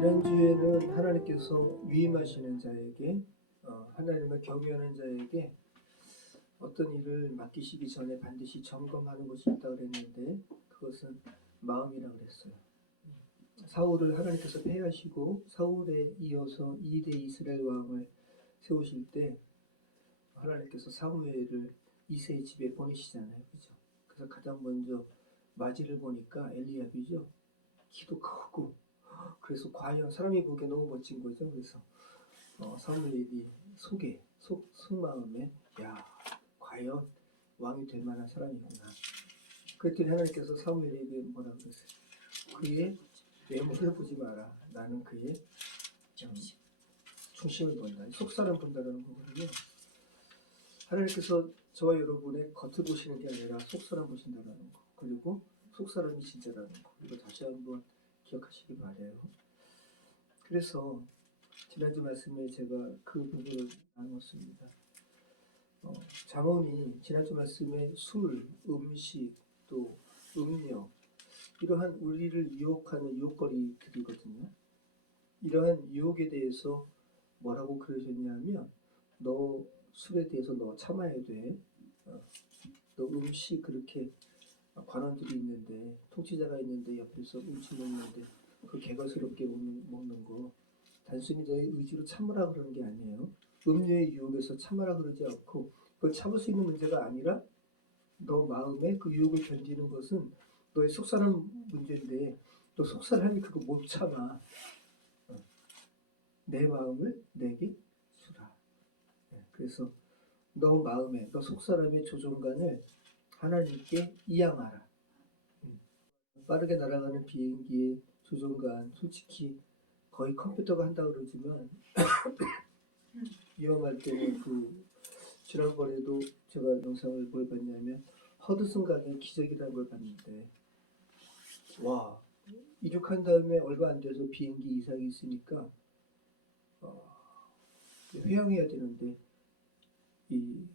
지난주에는 하나님께서 위임하시는 자에게 하나님을 경외하는 자에게 어떤 일을 맡기시기 전에 반드시 점검하는 것이 있다고 그랬는데 그것은 마음이라고 그랬어요. 사울을 하나님께서 패하시고 사울에 이어서 2대 이스라엘 왕을 세우실 때 하나님께서 사무엘을 이새의 집에 보내시잖아요. 그죠? 그래서 가장 먼저 맞이를 보니까 엘리압이죠. 키도 크고 그래서 과연 사람이 보기에 너무 멋진 거죠. 그래서 사무엘이 속마음에 야 과연 왕이 될 만한 사람이구나. 그랬더니 하나님께서 사무엘에게 뭐라 그랬어요? 그의 외모를 보지 마라. 나는 그의 중심을 본다. 속사람 본다는 거거든요. 하나님께서 저와 여러분의 겉을 보시는 게 아니라 속사람 보신다는 거. 그리고 속사람이 진짜라는 거. 이거 다시 한번 기억하시기 바라요. 그래서 지난주 말씀에 제가 그 부분을 나눴습니다. 잠언이 지난주 말씀에 술, 음식, 또 음료 이러한 우리를 유혹하는 유혹거리들이거든요. 이러한 유혹에 대해서 뭐라고 그러셨냐면 너 술에 대해서 너 참아야 돼. 너 음식 그렇게 관원들이 있는데 통치자가 있는데 옆에서 음식 먹는데 그 개걸스럽게 먹는 거 단순히 너의 의지로 참으라 그러는 게 아니에요. 음료의 유혹에서 참으라 그러지 않고 그걸 참을 수 있는 문제가 아니라 너 마음에 그 유혹을 견디는 것은 너의 속사람 문제인데 너 속사람이 그거 못 참아. 내 마음을 내게 주라. 그래서 너 마음에 너 속사람의 조종관을 하나님께 이양하라. 빠르게 날아가는 비행기의 조종관 솔직히 거의 컴퓨터가 한다고 그러지만 위험할 때는 지난번에도 제가 영상을 뭘 봤냐면 허드슨 강의 기적이라는 걸 봤는데 와 이륙한 다음에 얼마 안 돼서 비행기 이상이 있으니까 회항해야 되는데 이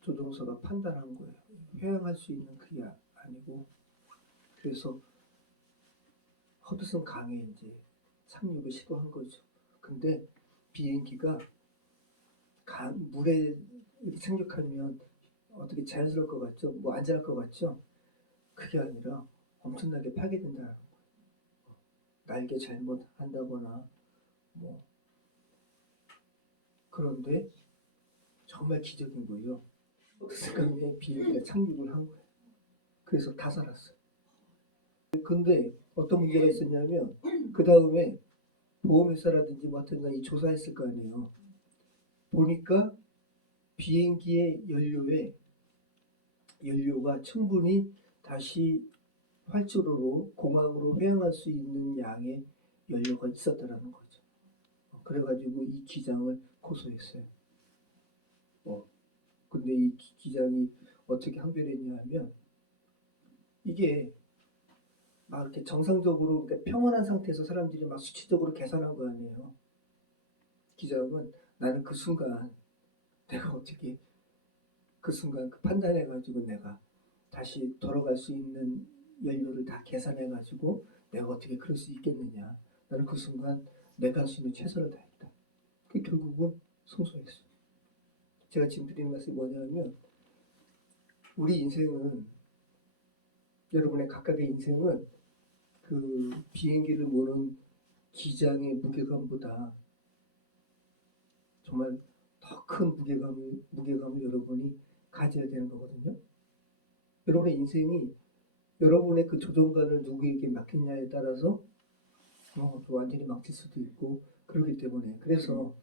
조종사가 판단한 거예요. 회항할 수 있는 그게 아니고 그래서 허드슨 강에 이제 착륙을 시도한 거죠. 근데 비행기가 물에 이렇게 착륙하면 어떻게 자연스러울 것 같죠? 뭐 안전할 것 같죠? 그게 아니라 엄청나게 파괴된다는 거예요. 날개 잘못한다거나 뭐 그런데 정말 기적인 거예요. 스강에 비행기가 착륙을 한 거예요. 그래서 다 살았어요. 근데 어떤 문제가 있었냐면 그 다음에 보험회사라든지 뭐 하여튼 이 조사했을 거 아니에요. 보니까 비행기의 연료가 충분히 다시 활주로로 공항으로 회항할 수 있는 양의 연료가 있었다라는 거죠. 그래가지고 이 기장을 고소했어요. 근데 이 기장이 어떻게 항변했냐 하면 이게 막 이렇게 정상적으로 그러니까 평온한 상태에서 사람들이 막 수치적으로 계산한 거 아니에요. 기장은 나는 그 순간 내가 어떻게 그 순간 판단해가지고 내가 다시 돌아갈 수 있는 연료를 다 계산해가지고 내가 어떻게 그럴 수 있겠느냐. 나는 그 순간 내가 할 수 있는 최선을 다했다. 그 결국은 승소했어요. 제가 지금 드리는 말씀이 뭐냐면 우리 인생은 여러분의 각각의 인생은 그 비행기를 모는 기장의 무게감보다 정말 더 큰 무게감을 여러분이 가져야 되는 거거든요. 여러분의 인생이 여러분의 그 조종관을 누구에게 맡겼냐에 따라서 또 완전히 망칠 수도 있고 그렇기 때문에 그래서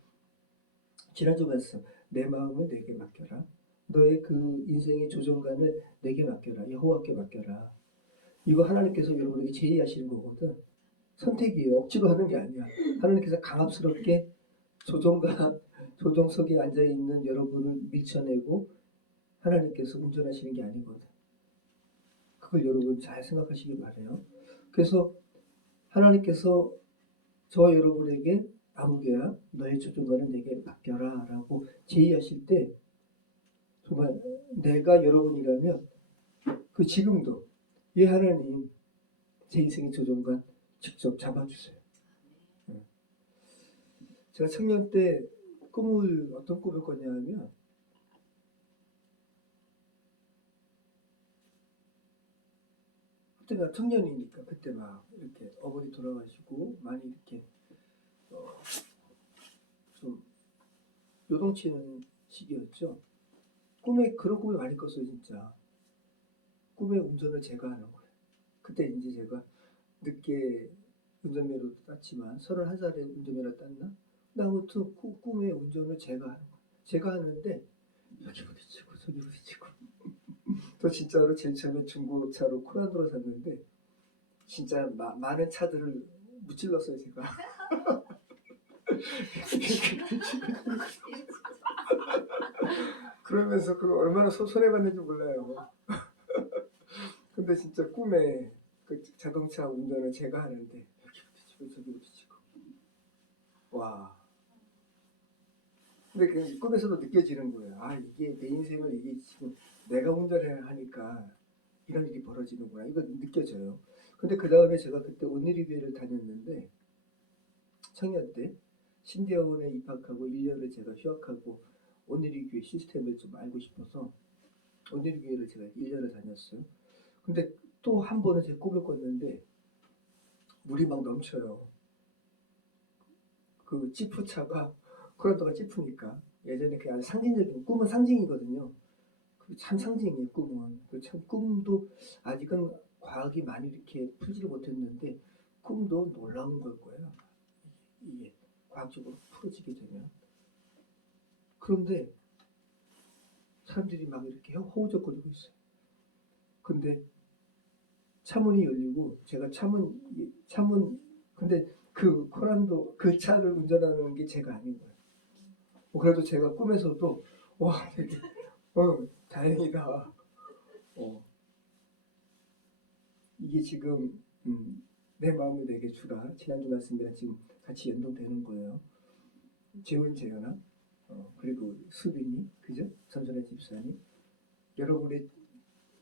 지난주 말씀 내 마음을 내게 맡겨라. 너의 그 인생의 조종관을 내게 맡겨라. 여호와께 맡겨라. 이거 하나님께서 여러분에게 제의하시는 거거든. 선택이에요. 억지로 하는 게 아니야. 하나님께서 강압스럽게 조종석에 앉아있는 여러분을 밀쳐내고 하나님께서 운전하시는 게 아니거든. 그걸 여러분 잘 생각하시기 바라요. 그래서 하나님께서 저와 여러분에게 아무개야 너의 조종관은 내게 맡겨라 라고 제의하실 때 정말 내가 여러분이라면 그 지금도 이 하나님 제 인생의 조종관 직접 잡아주세요. 제가 청년 때 어떤 꿈을 꿨냐면, 그때가 청년이니까 그때 막 이렇게 어머니 돌아가시고 많이 이렇게 좀 요동치는 시기였죠. 꿈에 그런 꿈을 많이 꿨어요, 진짜. 꿈에 운전을 제가 하는 거예요. 그때 이제 제가 늦게 운전면허도 땄지만 31살에 운전면허 땄나? 근데 아무튼 꿈에 운전을 제가 하는 거예요. 제가 하는데 여기 부딪히고 저기 부딪히고 저 진짜로 제일 처음에 중고차로 코란도로 샀는데 진짜 많은 차들을 무찔렀어요, 제가. 그러면서 그거 얼마나 손해봤는지 몰라요. 근데 진짜 꿈에 그 자동차 운전을 제가 하는데 여기 부딪히고 저기 부딪히고 와. 근데 그 꿈에서도 느껴지는 거예요. 아, 이게 내 인생을 이게 지금 내가 운전해야 하니까 이런 일이 벌어지는구나. 이거 느껴져요. 근데 그 다음에 제가 그때 온누리교회를 다녔는데 청년 때 신대원에 입학하고 1년을 제가 휴학하고 온누리교회 시스템을 좀 알고 싶어서 온누리교회를 제가 1년을 다녔어요. 근데 또 한 번은 제 꿈을 꿨는데 물이 막 넘쳐요. 그 지프차가 코란도가 지프니까 예전에 그 아주 상징적인 꿈은 상징이거든요. 그 참 상징이에요, 꿈은. 그 참 꿈도 아직은 과학이 많이 이렇게 풀지를 못했는데 꿈도 놀라운 걸 거예요. 이게 과학적으로 풀어지게 되면. 그런데 사람들이 막 이렇게 호우적거리고 있어요. 근데 차문이 열리고 제가 차문 근데 그 코란도 그 차를 운전하는 게 제가 아닌 거예요. 그래도 제가 꿈에서도 와 되게 다행이다. 이게 지금 내 마음을 내게 주라. 지난주 말씀이랑 지금 같이 연동되는 거예요. 재훈 재현아 그리고 수빈이 그죠? 전전의 집사님 여러분의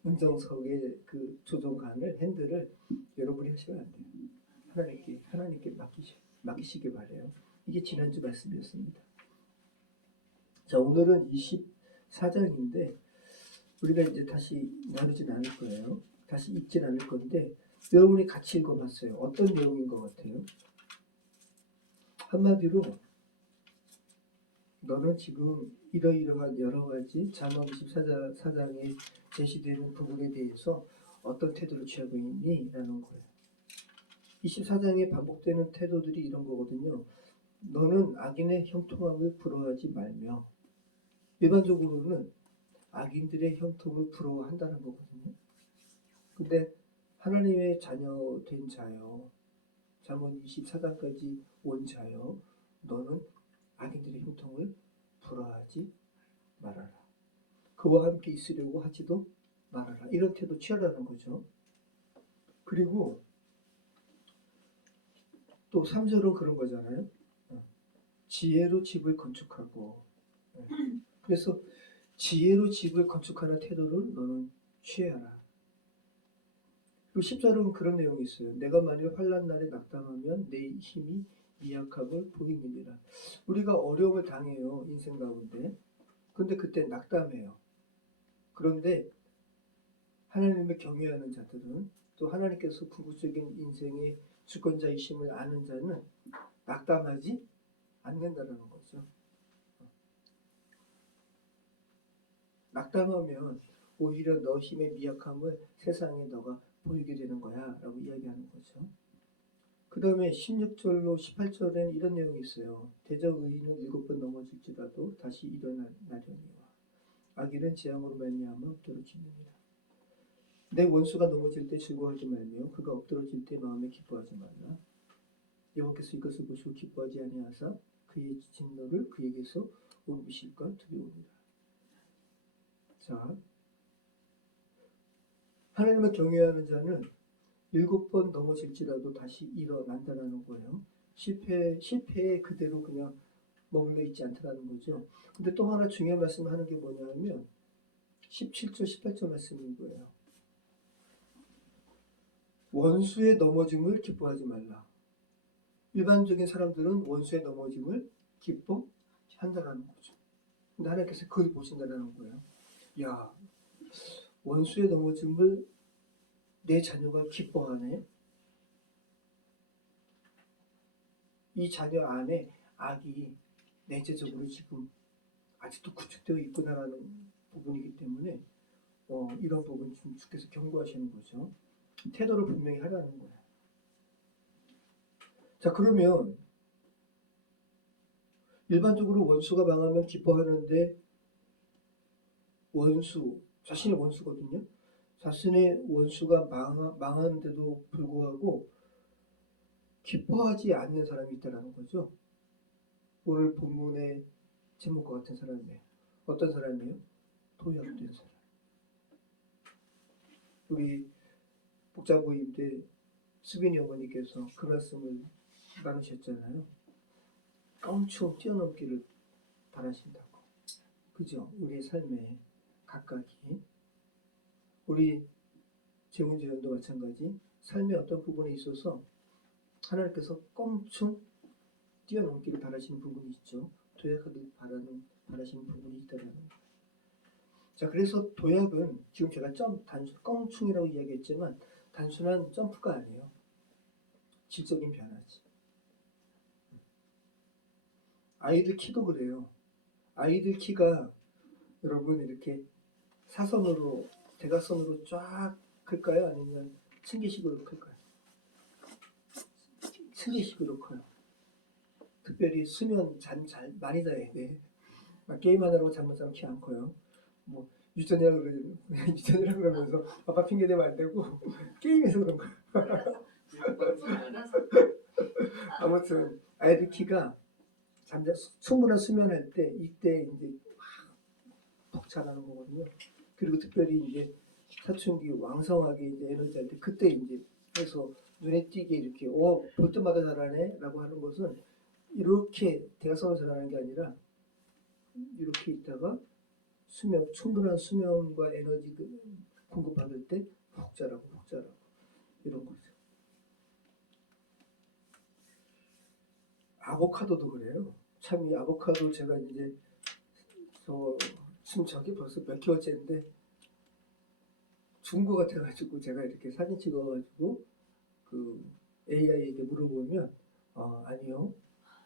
운전석의 그 조종간을 핸들을 여러분이 하시면 안 돼요. 하나님께 맡기시길 바래요. 이게 지난주 말씀이었습니다. 자, 오늘은 24장인데 우리가 이제 다시 나누진 않을 거예요. 다시 읽진 않을 건데 여러분이 같이 읽어봤어요. 어떤 내용인 것 같아요? 한마디로 너는 지금 이러이러한 여러 가지 잠언 24장에 제시되는 부분에 대해서 어떤 태도를 취하고 있니? 라는 거예요. 24장에 반복되는 태도들이 이런 거거든요. 너는 악인의 형통함을 부러워하지 말며 일반적으로는 악인들의 형통을 부러워한다는 거거든요. 근데 하나님의 자녀 된 자여 잠언 24장까지 온 자여 너는 악인들의 형통을 부러워하지 말아라. 그와 함께 있으려고 하지도 말아라. 이런 태도 취하라는 거죠. 그리고 또 3절은 그런 거잖아요. 지혜로 집을 건축하고 그래서 지혜로 집을 건축하는 태도를 너는 취해라. 그리고 10절은 그런 내용이 있어요. 내가 만일 환난 날에 낙담하면 내 힘이 미약함을 보이느니라. 우리가 어려움을 당해요. 인생 가운데. 근데 그때 낙담해요. 그런데 하나님을 경외하는 자들은 또 하나님께서 궁극적인 인생의 주권자이심을 아는 자는 낙담하지 않는다는 거죠. 낙담하면 오히려 너 힘의 미약함을 세상에 너가 보이게 되는 거야 라고 이야기하는 거죠. 그 다음에 16절로 18절에는 이런 내용이 있어요. 대적 의인은 7번 넘어질지라도 다시 일어나려니와 악인은 재앙으로 말미암아 엎드러지느니라. 내 원수가 넘어질 때 즐거워하지 말며 그가 엎드러질 때 마음에 기뻐하지 말라. 여호와께서 이것을 보시고 기뻐하지 아니하사 그의 진노를 그에게서 옮기실까 두려우니라. 자, 하나님을 경외하는 자는 7번 넘어질지라도 다시 일어난다는 거예요. 실패에 그대로 그냥 머물러 있지 않다는 거죠. 근데 또 하나 중요한 말씀을 하는 게 뭐냐면 17절 18절 말씀인 거예요. 원수의 넘어짐을 기뻐하지 말라. 일반적인 사람들은 원수의 넘어짐을 기뻐한다라는 거죠. 근데 하나님께서 그걸 보신다라는 거예요. 야, 원수의 넘어짐을 내 자녀가 기뻐하네. 이 자녀 안에 악이 내재적으로 지금 아직도 구축되어 있구나라는 부분이기 때문에 이런 부분 지금 주께서 경고하시는 거죠. 태도를 분명히 하라는 거예요. 자, 그러면 일반적으로 원수가 망하면 기뻐하는데 자신의 원수거든요. 자신의 원수가 망하는데도 불구하고 기뻐하지 않는 사람이 있다는 거죠. 오늘 본문의 제목과 같은 사람이에요. 어떤 사람이에요? 도약된 사람. 우리 복장부임 때 수빈이 어머니께서 그 말씀을 나누셨잖아요. 엄청 뛰어넘기를 바라신다고. 그죠? 우리의 삶에 각각이. 우리 재문제 연도 마찬가지. 삶의 어떤 부분에 있어서 하나님께서 엄청 뛰어넘기를 바라시는 부분이 있죠. 도약하길 바라시는 부분이 있다는 거예요. 자, 그래서 도약은 지금 제가 단순 껑충이라고 이야기했지만 단순한 점프가 아니에요. 질적인 변화지. 아이들 키도 그래요. 아이들 키가 여러분 이렇게 사선으로 대각선으로 쫙 클까요? 아니면 층계식으로 클까요? 층계식으로 커요. 특별히 수면 잘 많이 자야 돼. 게임하느라고 잠못 자면 키 안 커요. 뭐 유전이라 그러면서 아빠 핑계 대면 안 되고 게임에서 그런 거야. 아무튼 아이들 키가 충분한 수면할 때 이때 이제 푹 자라는 거거든요. 그리고 특별히 이제 사춘기 왕성하게 이제 에너지 할 때 그때 이제 해서 눈에 띄게 이렇게 볼 때마다 잘하네라고 하는 것은 이렇게 대각선으로 자라는 게 아니라 이렇게 있다가 충분한 수면과 에너지 공급받을 때 푹 자라고 이런 거죠. 아보카도도 그래요. 참 이 아보카도 제가 이제 지금 저게 벌써 몇 개월째인데 죽은 것 같아가지고 제가 이렇게 사진 찍어가지고 그 AI에게 물어보면 아니요.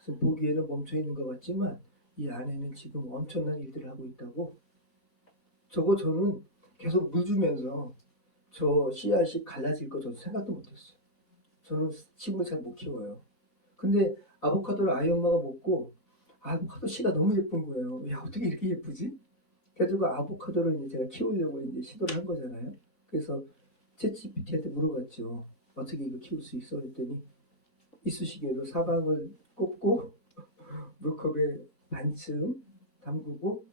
지금 보기에는 멈춰 있는 것 같지만 이 안에는 지금 엄청난 일들을 하고 있다고. 저는 계속 물 주면서 저 씨앗이 갈라질 거 저도 생각도 못했어요. 저는 식물 잘 못 키워요. 근데 아보카도를 아이 엄마가 먹고 아보카도 씨가 너무 예쁜 거예요. 야, 어떻게 이렇게 예쁘지? 그래가지고 아보카도를 이제 제가 키우려고 이제 시도를 한 거잖아요. 그래서 챗GPT한테 물어봤죠. 어떻게 이거 키울 수 있어? 그랬더니 이쑤시개로 사방을 꼽고 물컵에 반쯤 담그고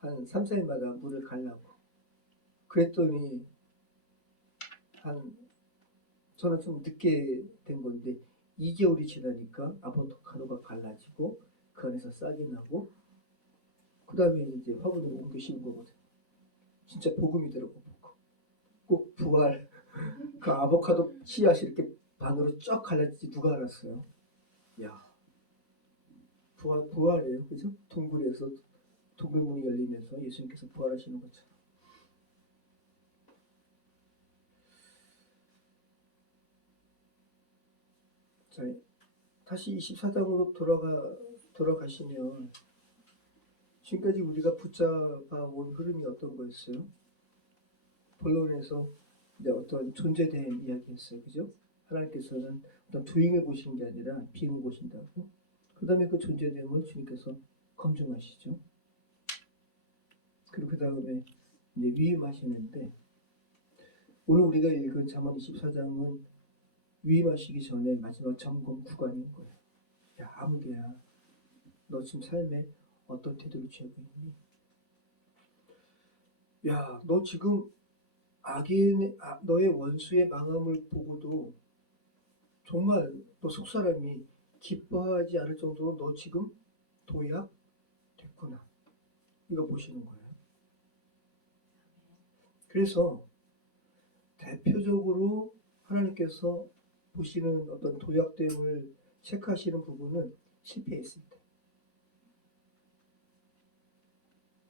한 3, 4일마다 물을 갈라고. 그랬더니 저는 좀 늦게 된 건데 2개월이 지나니까 아보카도가 갈라지고 그 안에서 싹이 나고 그 다음에 이제 화분으로 옮겨 심은 거거든. 진짜 복음이더라고. 꼭 부활. 그 아보카도 씨앗이 이렇게 반으로 쫙 갈라지지 누가 알았어요? 야, 부활이에요, 그죠? 동굴에서 동굴문이 열리면서 예수님께서 부활하시는 것처럼. 자, 다시 24장으로 돌아가시면 지금까지 우리가 붙잡아 온 흐름이 어떤 거였어요? 본론에서 이제 어떤 존재에 대한 이야기였어요, 그죠? 하나님께서는 어떤 도잉을 보시는 게 아니라 비잉을 보신다고. 그 다음에 그 존재됨을 주님께서 검증하시죠. 그리고 그 다음에 이제 위임하시는데 오늘 우리가 읽은 잠언 24장은 위임하시기 전에 마지막 점검 구간인 거예요. 야, 아무개야, 너 지금 삶에 어떤 태도를 취하고 있니? 야, 너 지금 너의 원수의 망함을 보고도 정말 너 속사람이 기뻐하지 않을 정도로 너 지금 도약됐구나. 이거 보시는 거예요. 그래서 대표적으로 하나님께서 보시는 어떤 도약됨을 체크하시는 부분은 실패했습니다.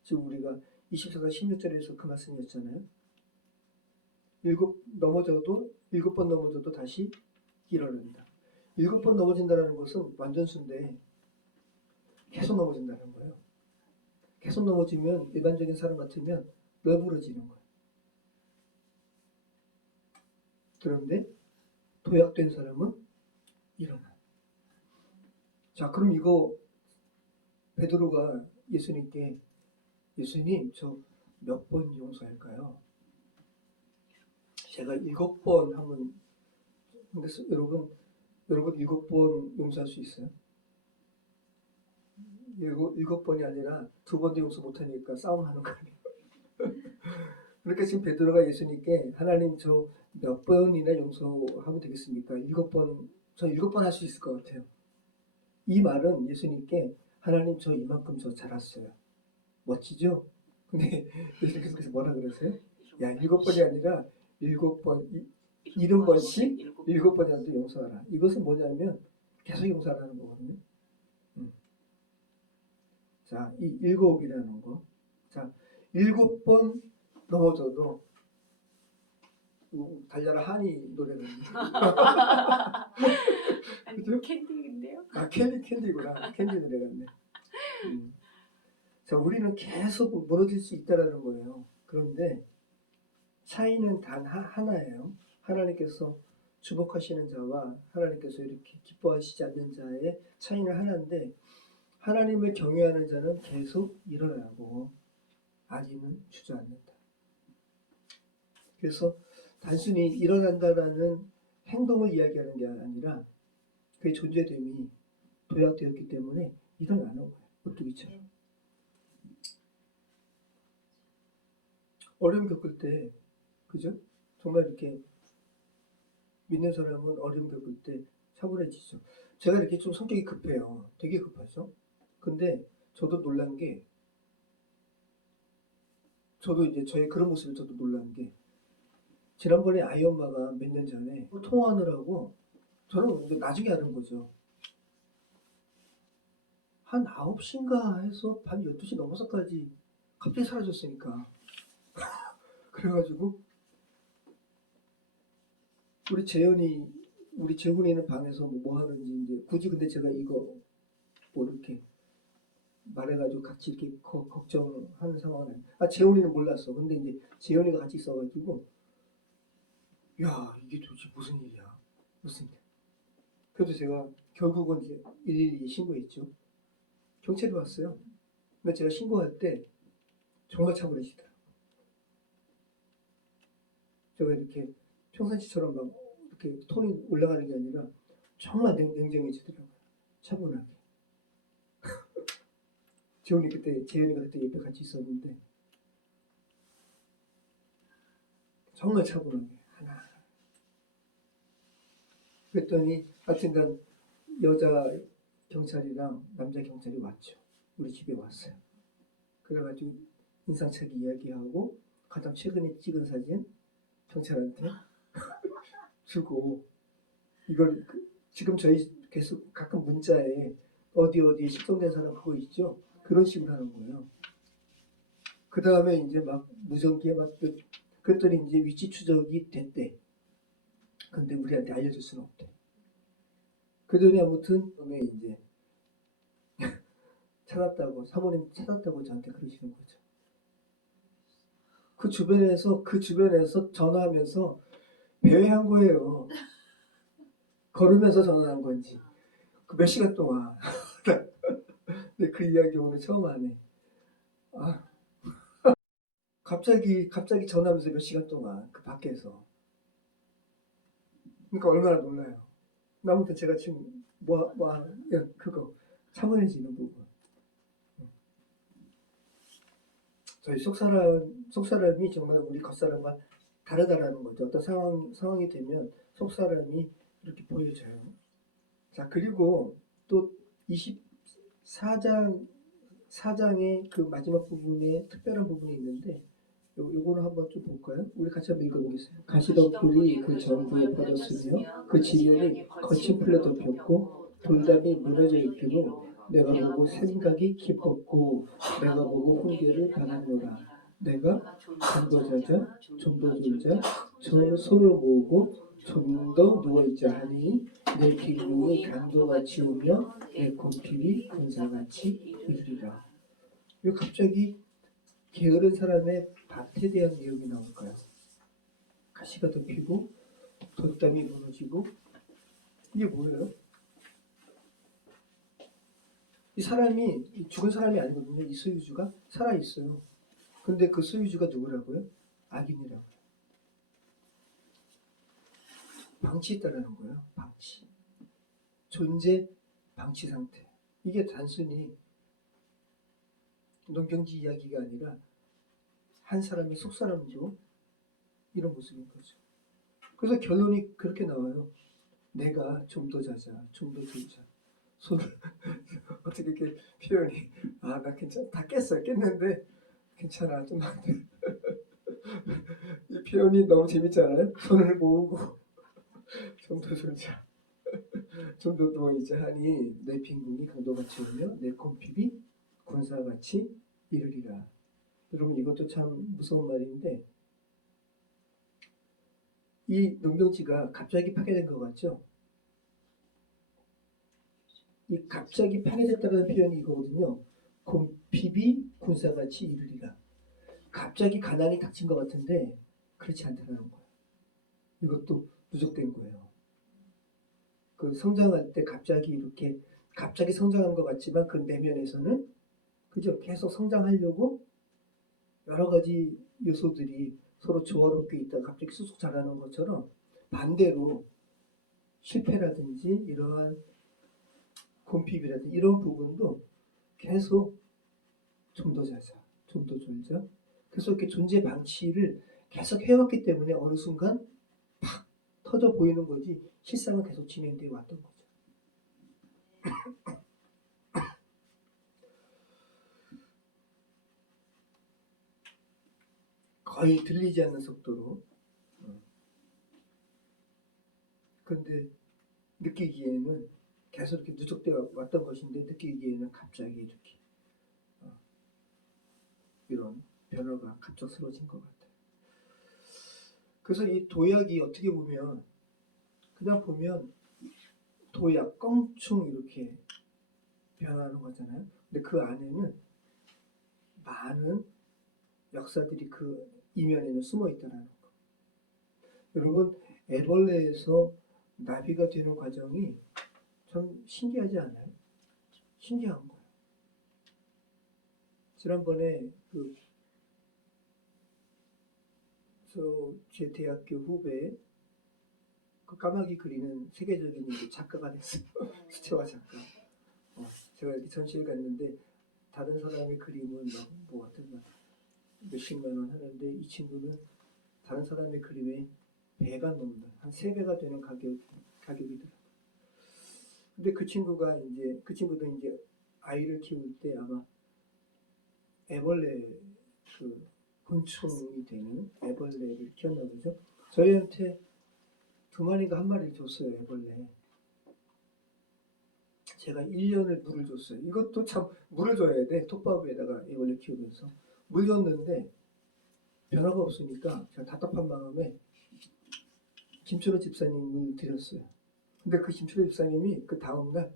지금 우리가 24장 16절에서 그 말씀이었잖아요. 7번 넘어져도 다시 일어난다. 7번 넘어진다는 것은 완전수인데 계속 넘어진다는 거예요. 계속 넘어지면 일반적인 사람 같으면 너부러지는 거예요. 그런데 도약된 사람은 일어나. 자, 그럼 이거 베드로가 예수님께 예수님 저 몇 번 용서할까요? 제가 7번 하면 근데 여러분 7번 용서할 수 있어요? 7번이 아니라 2번도 용서 못하니까 싸움하는 거예요. 그러니까 지금 베드로가 예수님께 하나님 저 몇 번이나 용서하면 되겠습니까? 7번, 저 7번 할 수 있을 것 같아요. 이 말은 예수님께 하나님 저 이만큼 저 잘했어요. 멋지죠? 근데 예수님께서 뭐라 그러세요? 야 7번이 아니라 7번 70번씩 7번이라도 용서하라. 이것은 뭐냐면 계속 용서하라는 거거든요. 자, 이 일곱이라는 거. 자, 7번 넘어져도 달려라 하니 노래는 그죠? 캔디인데요? 아 캔디구나. 캔디 노래 같네. 자, 우리는 계속 무너질 수 있다라는 거예요. 그런데 차이는 단 하나예요. 하나님께서 주목하시는 자와 하나님께서 이렇게 기뻐하시지 않는 자의 차이는 하나인데 하나님을 경외하는 자는 계속 일어나고 악인은 주저앉는다. 그래서 단순히 일어난다라는 행동을 이야기하는 게 아니라 그의 존재됨이 도약되었기 때문에 일어나는 거예요. 오뚜기처럼. 어려움 겪을 때 그죠? 정말 이렇게 믿는 사람은 어려움 겪을 때 차분해지죠. 제가 이렇게 좀 성격이 급해요. 되게 급하죠. 근데 저도 놀란 게 저도 이제 저의 그런 모습을 저도 놀란 게 지난번에 아이 엄마가 몇 년 전에 통화하느라고 저는 나중에 아는 거죠. 한 9시인가 해서 밤 12시 넘어서까지 갑자기 사라졌으니까 그래가지고 우리 재훈이는 방에서 뭐 하는지 이제 굳이 근데 제가 이거 뭐 이렇게 말해가지고 같이 이렇게 걱정하는 상황은 아니에요. 아 재훈이는 몰랐어. 근데 이제 재훈이가 같이 있어가지고 야 이게 도대체 무슨 일이야 무슨 일. 그래도 제가 결국은 이제 112 신고했죠. 경찰이 왔어요. 근데 제가 신고할 때 정말 차분해지더라고요. 제가 이렇게 평상시처럼 막 이렇게 톤이 올라가는 게 아니라 정말 냉정해지더라고요. 차분하게. 재훈이가 그때 옆에 같이 있었는데 정말 차분하게 하나. 그랬더니 하여튼간 여자 경찰이랑 남자 경찰이 왔죠. 우리 집에 왔어요. 그래가지고 인상착의 이야기하고 가장 최근에 찍은 사진 경찰한테 주고 이걸 지금 저희 계속 가끔 문자에 어디에 실종된 사람 그거 있죠? 그런 식으로 하는 거예요. 그 다음에 이제 막 무전기에 막 그랬더니 이제 위치 추적이 됐대. 근데 우리한테 알려줄 수는 없대. 그러더니 아무튼 그다음에 이제 사모님 찾았다고 저한테 그러시는 거죠. 그 주변에서 전화하면서 배회한 거예요. 걸으면서 전화한 건지. 그 몇 시간 동안. 근데 그 이야기 오늘 처음 하네. 아, 갑자기 전화하면서 몇 시간 동안 그 밖에서. 그러니까 얼마나 놀라요. 아무튼 제가 지금 그거 차분해지는 부분. 저희 속사람이 정말 우리 겉사람과 다르다라는 거죠. 어떤 상황이 되면 속사람이 이렇게 보여져요. 자, 그리고 또 24장의 그 마지막 부분에 특별한 부분이 있는데 요거는 한번 좀 볼까요? 우리 같이 한번 읽어보겠습니다. 가시덤불이 그 전구에 퍼졌으며 그 지면이 거친 풀로 덮였고 돌담이 무너져 있기로 내가 보고 생각이 깊었고 내가 보고 훈계를 받았노라. 내가 전도자자 전도주자 저 손을 모으고 좀 더 누워있자 하니 내 기름이 강도같이 오며 내 곤핍이 군사같이 이르리라. 왜 갑자기 게으른 사람의 밭에 대한 내용이 나올까요? 가시가 덮이고 돌담이 무너지고 이게 뭐예요? 이 사람이 죽은 사람이 아니거든요. 이 소유주가 살아있어요. 근데 그 소유주가 누구라고요? 악인이라고요. 방치했다라는 거예요. 방치. 존재 방치 상태. 이게 단순히 농경지 이야기가 아니라 한 사람의 속사람도 이런 모습인 거죠. 그래서 결론이 그렇게 나와요. 내가 좀 더 자자, 좀 더 들자. 손을 어떻게 이렇게 표현이 나 괜찮아 다 깼어요. 깼는데 괜찮아 좀 이 표현이 너무 재밌잖아요. 손을 모으고 좀 더 들자, 좀 더 누워있자 하니 내 빈궁이 강도같이 오며 내 곤핍이 군사같이 이르리라. 여러분 이것도 참 무서운 말인데 이 농경지가 갑자기 파괴된 것 같죠? 이 갑자기 파괴됐다는 표현이 이거거든요. 곤핍이 군사같이 이르리라. 갑자기 가난이 닥친 것 같은데 그렇지 않다는 거예요. 이것도 누적된 거예요. 그 성장할 때 갑자기 이렇게 갑자기 성장한 것 같지만 그 내면에서는 그죠? 계속 성장하려고 여러 가지 요소들이 서로 조화롭게 있다가 갑자기 쑥쑥 자라는 것처럼 반대로 실패라든지 이러한 곤핍이라든지 이런 부분도 계속 좀 더 자자, 좀 더 졸자. 그래서 이렇게 존재 방치를 계속 해왔기 때문에 어느 순간 팍 터져 보이는 거지 실상은 계속 진행되어 왔던 거죠. 거의 들리지 않는 속도로. 그런데 느끼기에는 계속 이렇게 누적되어 왔던 것인데 느끼기에는 갑자기 이렇게 이런 변화가 갑작스러워진 것 같아요. 그래서 이 도약이 어떻게 보면 그냥 보면 도약, 껑충 이렇게 변하는 거잖아요. 근데 그 안에는 많은 역사들이 그 이면에는 숨어 있다는 거. 여러분 애벌레에서 나비가 되는 과정이 참 신기하지 않아요? 신기한 거예요. 지난번에 제 대학교 후배 그 까마귀 그리는 세계적인 작가가 됐어요. 수채화 작가. 제가 이렇게 전시를 갔는데 다른 사람의 그림은 뭐 어떤 몇십만 원 하는데 이 친구는 다른 사람의 그림에 배가 넘는 한 3배가 되는 가격이더라고요. 근데 그 친구도 이제 아이를 키울 때 아마 애벌레 그 곤충이 되는 애벌레를 키웠나 보죠. 저희한테 2마리인가 1마리를 줬어요. 애벌레. 제가 1년을 물을 줬어요. 이것도 참 물을 줘야 돼. 톱밥에다가 애벌레 키우면서 물 줬는데 변화가 없으니까 제가 답답한 마음에 김철호 집사님을 드렸어요. 근데 그 김철호 집사님이 그 다음날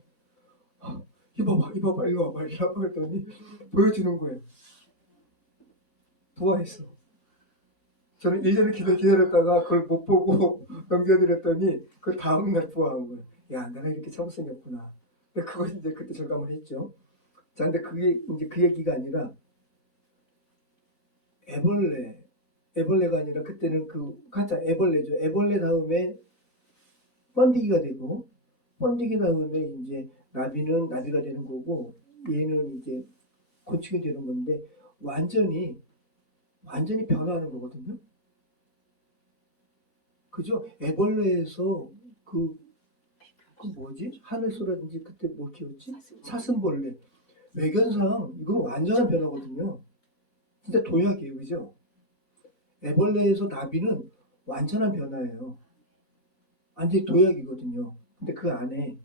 이봐봐 일로 와봐 이라고 했더니 보여주는 거예요. 부화했어. 저는 1년을 기다렸다가 그걸 못 보고 넘겨드렸더니 그 다음날 부화한 거예요. 야 내가 이렇게 잘못생겼구나. 근데 그거 이제 그때 절감을 했죠. 자 근데 그게 이제 그 얘기가 아니라 애벌레가 아니라 그때는 그 가짜 애벌레죠. 애벌레 다음에 번디기가 되고 번디기 다음에 이제 나비는 나비가 되는 거고 얘는 이제 곤충이 되는 건데 완전히 변화하는 거거든요. 그죠? 애벌레에서 그 뭐지? 하늘소라든지 그때 뭐 키웠지? 사슴벌레. 외견상 이건 완전한 변화거든요. 진짜 도약이에요. 그죠? 애벌레에서 나비는 완전한 변화예요. 완전히 도약이거든요. 근데 그 안에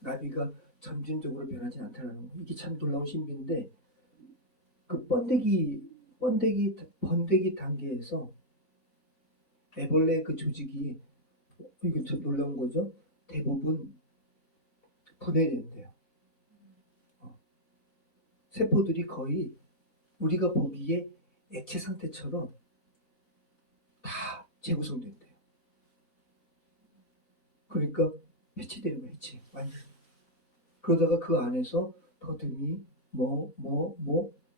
나비가 점진적으로 변하지 않다는 거. 이게 참 놀라운 신비인데 그 번데기 단계에서 애벌레 그 조직이 이게 참 놀라운 거죠. 대부분 분해된대요. 세포들이 거의 우리가 보기에 액체 상태처럼 다 재구성된대요. 그러니까 해체되는 거예요, 해체. 완전히. 그러다가 그 안에서 더듬이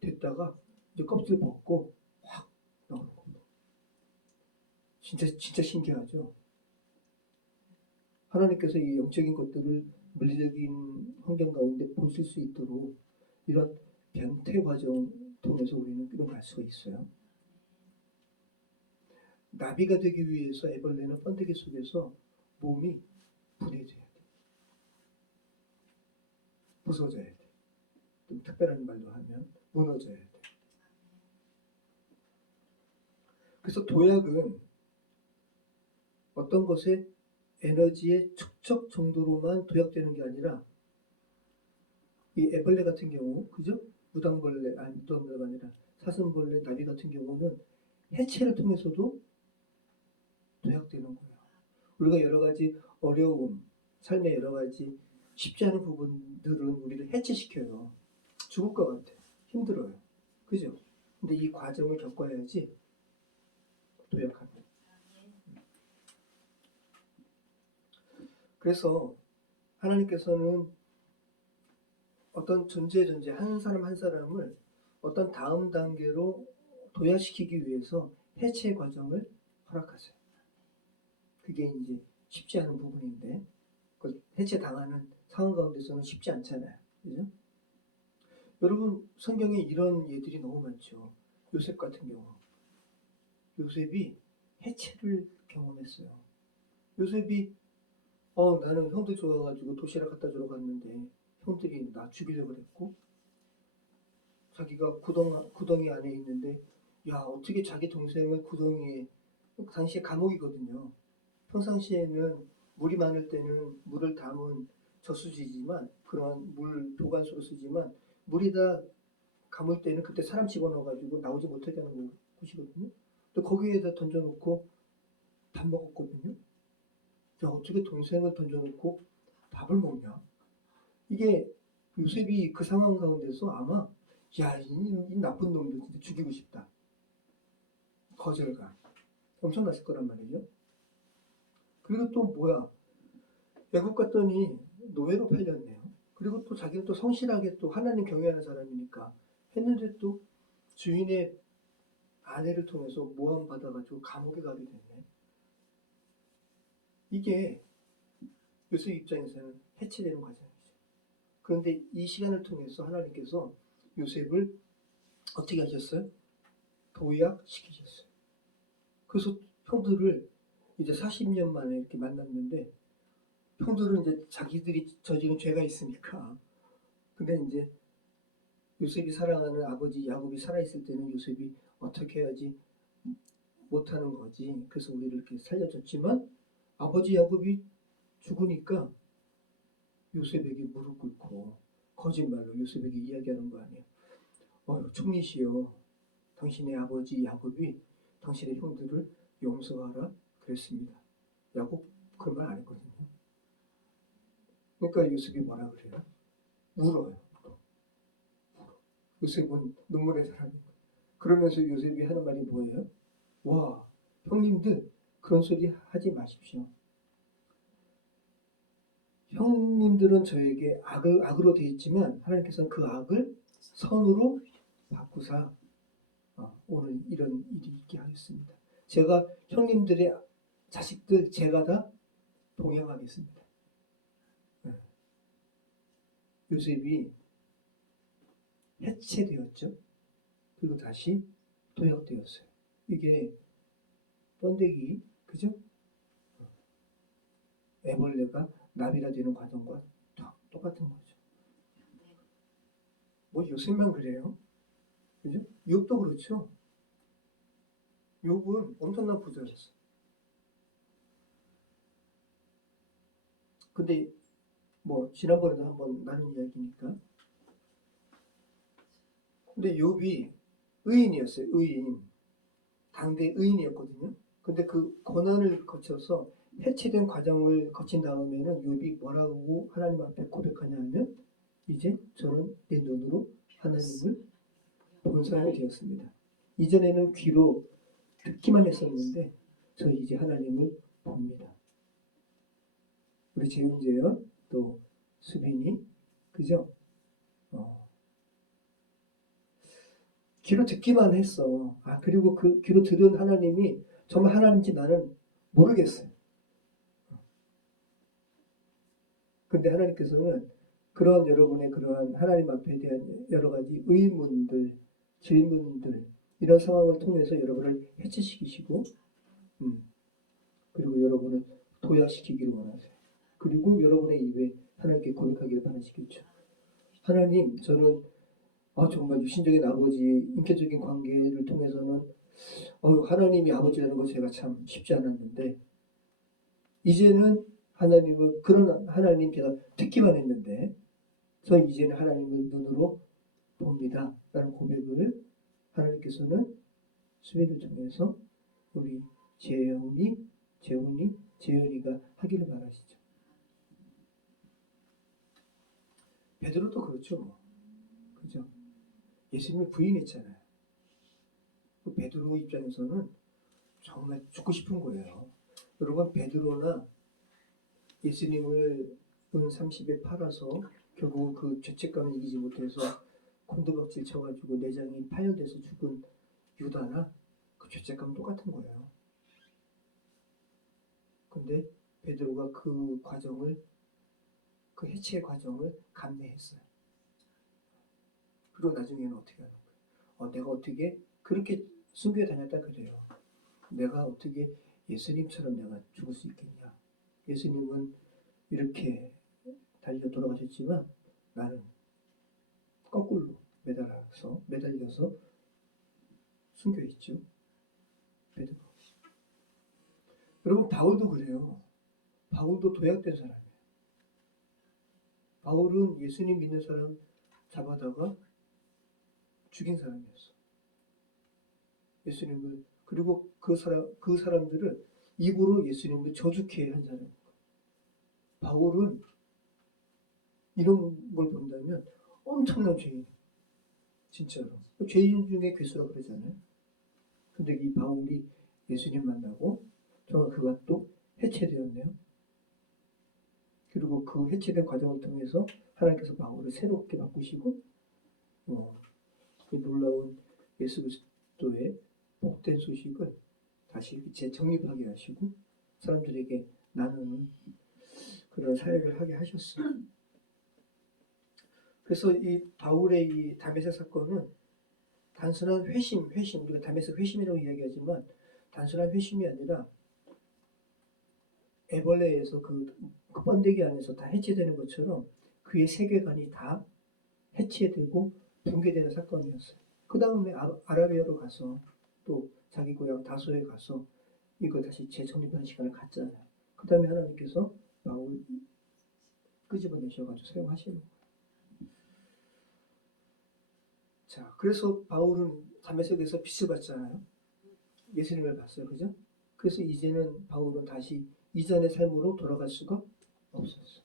됐다가 이제 껍질 벗고 확 나오는 겁니다. 진짜 신기하죠. 하나님께서 이 영적인 것들을 물리적인 환경 가운데 보실 수 있도록 이런 변태 과정 통해서 우리는 이런 걸 알 수가 있어요. 나비가 되기 위해서 애벌레는 번데기 속에서 몸이 분해져야 돼. 부서져야 돼. 좀 특별한 말로 하면 무너져야 돼. 그래서 도약은 어떤 것의 에너지의 축적 정도로만 도약되는 게 아니라 이 애벌레 같은 경우, 그죠? 무당벌레가 아니라 사슴벌레, 나비 같은 경우는 해체를 통해서도 도약되는 거예요. 우리가 여러 가지 어려움, 삶의 여러 가지 쉽지 않은 부분들은 우리를 해체시켜요. 죽을 것 같아. 힘들어요. 그죠? 근데 이 과정을 겪어야지 도약합니다. 그래서 하나님께서는 어떤 존재 한 사람 한 사람을 어떤 다음 단계로 도약시키기 위해서 해체 과정을 허락하세요. 그게 이제 쉽지 않은 부분인데 그 해체 당하는 상황 가운데서는 쉽지 않잖아요. 그죠? 여러분 성경에 이런 예들이 너무 많죠. 요셉 같은 경우. 요셉이 해체를 경험했어요. 요셉이 나는 형들 좋아가지고 도시락 갖다 주러 갔는데 형들이 나 죽이려고 그랬고 자기가 구덩이 안에 있는데 야 어떻게 자기 동생을 구덩이에 당시에 감옥이거든요. 평상시에는 물이 많을 때는 물을 담은 저수지지만 그런 물 보관소로 쓰지만 물에다 감을 때는 그때 사람 집어넣어가지고 나오지 못하게 하는 곳이거든요. 근데 거기에다 던져놓고 밥 먹었거든요. 야 어떻게 동생을 던져놓고 밥을 먹냐? 이게 요셉이 그 상황 가운데서 아마 이 나쁜 놈들 진짜 죽이고 싶다. 거절감 엄청났을 거란 말이죠. 그리고 또 뭐야 외국 갔더니 노예로 팔렸네요. 그리고 또 자기는 또 성실하게 또 하나님 경외하는 사람이니까 했는데 또 주인의 아내를 통해서 모함 받아가지고 감옥에 가게 됐네. 이게 요셉 입장에서는 해체되는 과정이죠. 그런데 이 시간을 통해서 하나님께서 요셉을 어떻게 하셨어요? 도약시키셨어요. 그래서 형들을 이제 40년 만에 이렇게 만났는데 형들은 이제 자기들이 저지른 죄가 있으니까 근데 이제 요셉이 사랑하는 아버지 야곱이 살아있을 때는 요셉이 어떻게 해야지 못하는 거지. 그래서 우리를 이렇게 살려줬지만 아버지 야곱이 죽으니까 요셉에게 무릎 꿇고 거짓말로 요셉에게 이야기하는 거 아니에요. 총리시여 당신의 아버지 야곱이 당신의 형들을 용서하라 그랬습니다. 야곱 그런 말 안 했거든요. 그러니까 요셉이 뭐라 그래요? 울어요. 요셉은 눈물의 사람이고 그러면서 요셉이 하는 말이 뭐예요? 와 형님들 그런 소리 하지 마십시오. 형님들은 저에게 악으로 되어 있지만 하나님께서는 그 악을 선으로 바꾸사 오늘 이런 일이 있게 하겠습니다. 제가 형님들의 자식들 제가 다 동행하겠습니다. 요셉이 해체되었죠. 그리고 다시 도약되었어요. 이게 번데기 그죠? 애벌레가 나비가 되는 과정과 똑같은 거죠. 뭐 요셉만 그래요? 그죠? 욥도 그렇죠. 욥은 엄청난 부자였어. 근데 뭐 지난번에도 한번 나눈 이야기니까. 근데 욥이 의인이었어요. 의인. 당대 의인이었거든요. 근데 그 고난을 거쳐서 해체된 과정을 거친 다음에는 욥이 뭐라고 하나님 앞에 고백하냐 하면 이제 저는 내 눈으로 하나님을 본 사람이 되었습니다. 이전에는 귀로 듣기만 했었는데 저 이제 하나님을 봅니다. 우리 재윤재요, 또 수빈이, 그죠? 귀로 듣기만 했어. 그리고 그 귀로 들은 하나님이 정말 하나님인지 나는 모르겠어요. 근데 하나님께서는 그런 여러분의 그러한 하나님 앞에 대한 여러 가지 의문들, 질문들, 이런 상황을 통해서 여러분을 해체시키시고, 그리고 여러분을 도약시키기를 원하세요. 그리고 여러분의 입에 하나님께 고백하기를 바라시겠죠. 하나님, 저는 정말 유신적인 아버지, 인격적인 관계를 통해서는 하나님이 아버지라는 거 제가 참 쉽지 않았는데, 이제는 하나님은 그런 하나님 제가 듣기만 했는데 저 이제는 하나님을 눈으로 봅니다 라는 고백을 하나님께서는 수빈을 통해서 우리 재훈이가 하기를 바라시죠. 베드로도 그렇죠. 뭐. 그죠? 예수님을 부인했잖아요. 그 베드로 입장에서는 정말 죽고 싶은 거예요. 여러분, 베드로나 예수님을 은 30에 팔아서 결국 그 죄책감을 이기지 못해서 곤두박질 쳐가지고 내장이 파열돼서 죽은 유다나 그 죄책감 똑같은 거예요. 근데 베드로가 그 과정을, 그 해체의 과정을 감내했어요. 그리고 나중에는 어떻게 하는 거예요? 내가 어떻게 그렇게 순교에 다녔다 그래요. 내가 어떻게 예수님처럼 내가 죽을 수 있겠냐. 예수님은 이렇게 달려 돌아가셨지만 나는 거꾸로 매달려서 순교했죠. 베드로. 여러분, 바울도 그래요. 바울도 도약된 사람이에요. 바울은 예수님 믿는 사람 잡아다가 죽인 사람이었어. 예수님을, 그리고 그 사람들을 입으로 예수님을 저주케 한 사람이에요. 바울은 이런 걸 본다면 엄청난 죄인, 진짜로. 죄인 중에 괴수라고 그러잖아요. 근데 이 바울이 예수님 만나고 정말 그가 또 해체되었네요. 그리고 그 해체된 과정을 통해서 하나님께서 바울을 새롭게 바꾸시고 그 놀라운 예수 그리스도의 복된 소식을 다시 재정립하게 하시고 사람들에게 나누는 그런 사역을 하게 하셨어요. 그래서 이 바울의 이 다메섹 사건은 단순한 회심, 우리가 다메섹 회심이라고 이야기하지만 단순한 회심이 아니라 애벌레에서 그 번데기 안에서 다 해체되는 것처럼 그의 세계관이 다 해체되고 붕괴되는 사건이었어요. 그 다음에 아라비아로 가서 또 자기 고향 다소에 가서 이걸 다시 재정립하는 시간을 갖잖아요. 그 다음에 하나님께서 바울 끄집어내셔가지고 사용하시는 거예요. 자, 그래서 바울은 다메섹에서 빛을 봤잖아요. 예수님을 봤어요. 그죠? 그래서 이제는 바울은 다시 이전의 삶으로 돌아갈 수가 없었어요.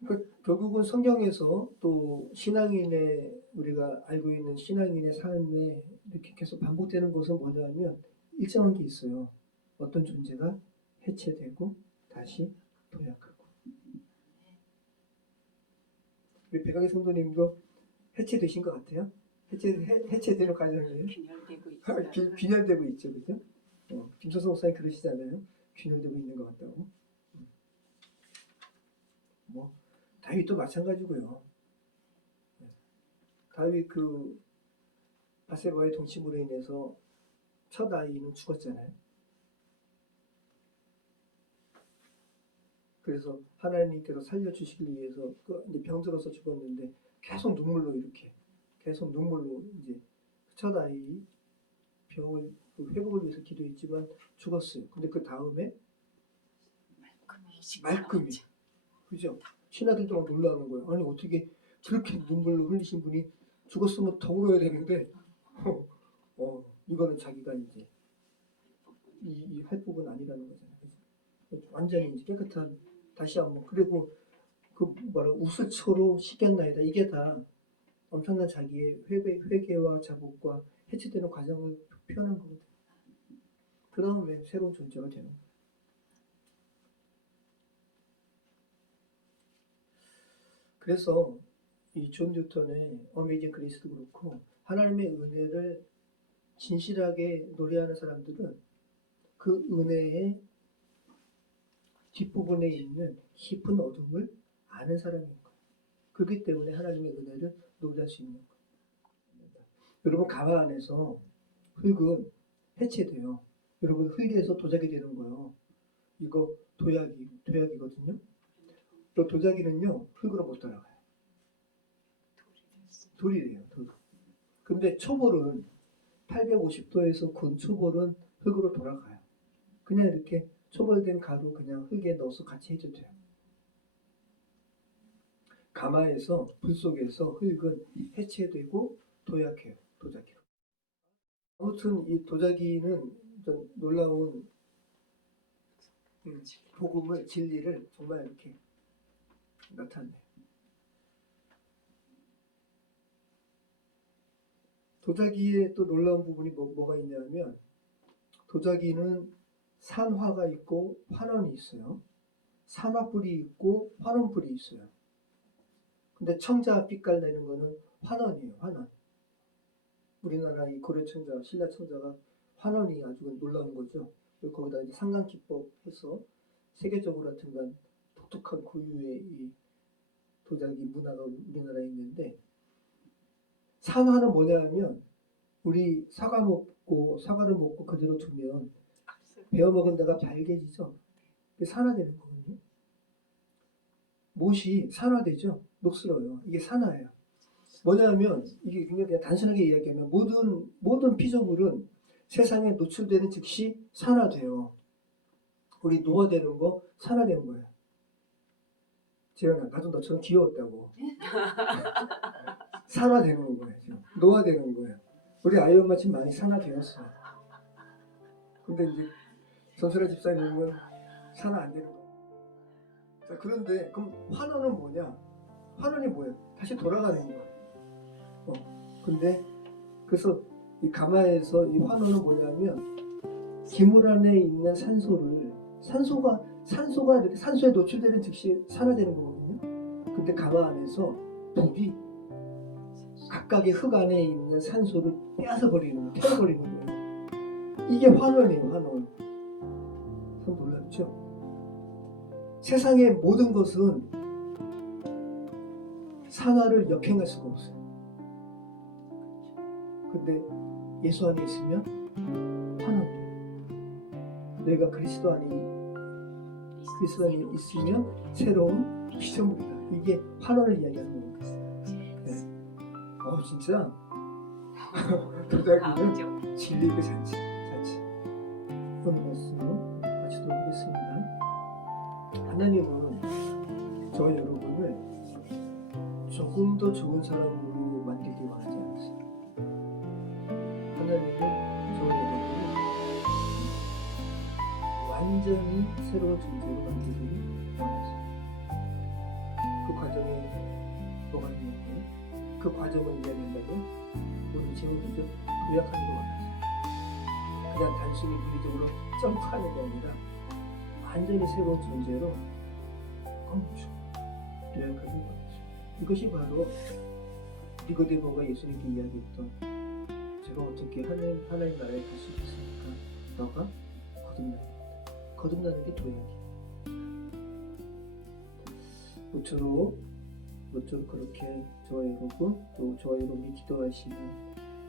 그러니까 결국은 성경에서 또 신앙인의, 우리가 알고 있는 신앙인의 삶에 이렇게 계속 반복되는 것은 뭐냐면 일정한 게 있어요. 어떤 존재가 해체되고 다시 도약하고. 우리 백악의 성도님도 해체되신 것 같아요. 해체되는 과정이에요. 균열되고 있죠, 그죠? 김서성 목사님 그러시잖아요. 균열되고 있는 것 같다고. 뭐 다윗도 마찬가지고요. 다윗 그 바세바의 동침으로 인해서 첫 아이는 죽었잖아요. 그래서 하나님께서 살려주시기 위해서 이제 병들어서 죽었는데 계속 눈물로 이제 첫 아이 병을 회복을 위해서 기도했지만 죽었어요. 근데 그 다음에 말끔히 그죠? 신하들도 막 놀라는 거예요. 아니 어떻게 저렇게 눈물을 흘리신 분이 죽었으면 더 울어야 되는데 이거는 자기가 이제 이 활법은 아니라는 거잖아요. 그죠? 완전히 이제 깨끗한 다시 한번 그리고 그 뭐라 우슬초로 씻겼나이다. 이게 다 엄청난 자기의 회개와 자복과 해체되는 과정을 표현한 거거든요. 그 다음에 새로운 존재가 되는 거예요. 그래서 이 존 뉴턴의 어메이징 그레이스도 그렇고 하나님의 은혜를 진실하게 노래하는 사람들은 그 은혜의 뒷부분에 있는 깊은 어둠을 아는 사람인 거예요. 그렇기 때문에 하나님의 은혜를 노래할 수 있는 거예요. 여러분 가마 안에서 흙은 해체돼요. 여러분 흙에서 도자기 되는 거예요. 이거 도자기거든요. 또 도자기는요 흙으로 못 따라가요. 돌이래요. 돌. 근데 초벌은 850도에서 군 초벌은 흙으로 돌아가요. 그냥 이렇게 초벌된 가루 그냥 흙에 넣어서 같이 해도 돼요. 가마에서 불 속에서 흙은 해체되고 도약해요. 도자기로. 아무튼 이 도자기는 놀라운 복음을 진리를 정말 이렇게 나타내요. 도자기에 또 놀라운 부분이 뭐가 있냐면 도자기는 산화가 있고 환원이 있어요. 산화뿔이 있고 환원뿔이 있어요. 근데 청자 빛깔 내는 거는 환원이에요. 환원. 우리나라 이 고려청자, 신라청자가 환원이 아주 놀라운 거죠. 그리고 거기다 이제 상강기법 해서 세계적으로 하여튼간 독특한 고유의 이 도자기 문화가 우리나라에 있는데 산화는 뭐냐면 우리 사과를 먹고 그대로 두면 베어 먹은 데가 발개지죠. 산화되는 거거든요. 못이 산화되죠. 녹슬어요. 이게 산화예요. 뭐냐면 이게 그냥 단순하게 이야기하면 모든 피조물은 세상에 노출되는 즉시 산화돼요. 우리 노화되는 거 산화된 거예요. 재현아, 나도 너처럼 귀여웠다고. 산화되는 거예요. 노화되는 거예요. 우리 아이엄마 집 많이 산화되었어요. 근데 이제 전설의 집사님은 산화 안 되는 거예요. 자, 그런데 그럼 환원은 뭐냐? 환원이 뭐예요? 다시 돌아가는 거예요. 근데 그래서 이 가마에서 이 환원은 뭐냐면 기물 안에 있는 산소가 이렇게 산소에 노출되는 즉시 산화되는 거거든요. 근데 가마 안에서 불이 각각의 흙 안에 있는 산소를 빼앗아 버리는 거예요. 태워버리는 거예요. 이게 환원이에요. 환원. 참 놀랍죠? 세상의 모든 것은 산화를 역행할 수가 없어요. 근데 예수 안에 있으면 환원돼요. 너희가 그리스도 안에 있으면 새로운 피조물이다. 이게 환원을 이야기하는 거예요. 네. 진짜 도자기는 진리의 잔치. 오늘 말씀 마치도록 하겠습니다. 하나님은 저와 여러분을 조금 더 좋은 사람으로 만들기 원하지 않으세요. 하나님은 저와 여러분을 완전히 새로운 존재로 만들기 원하세요. 그 과정에 뭐가 있는데 그 과정을 이야기한다면 우리 제목이죠. 도약하는 거 원하세요. 그냥 단순히 물리적으로 점프하는 게 아니라 완전히 새로운 존재로 엄청 도약하는 거 원하세요. 이것이 바로 니고데모가 예수님께 이야기했던 제가 어떻게 하나님 나라에 갈 수 있겠습니까? 너가 거듭나는 게 도약이에요. 모쪼록 그렇게 저와 여러분 또 저와 여러분이 기도하시는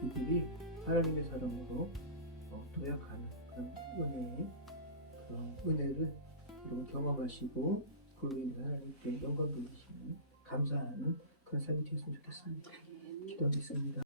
이들이 하나님의 사랑으로 도약하는 그런 은혜를 여러분 경험하시고 그로 인해 하나님께 영광 돌리시는 감사하는 그런 삶이 되었으면 좋겠습니다. 기도하겠습니다.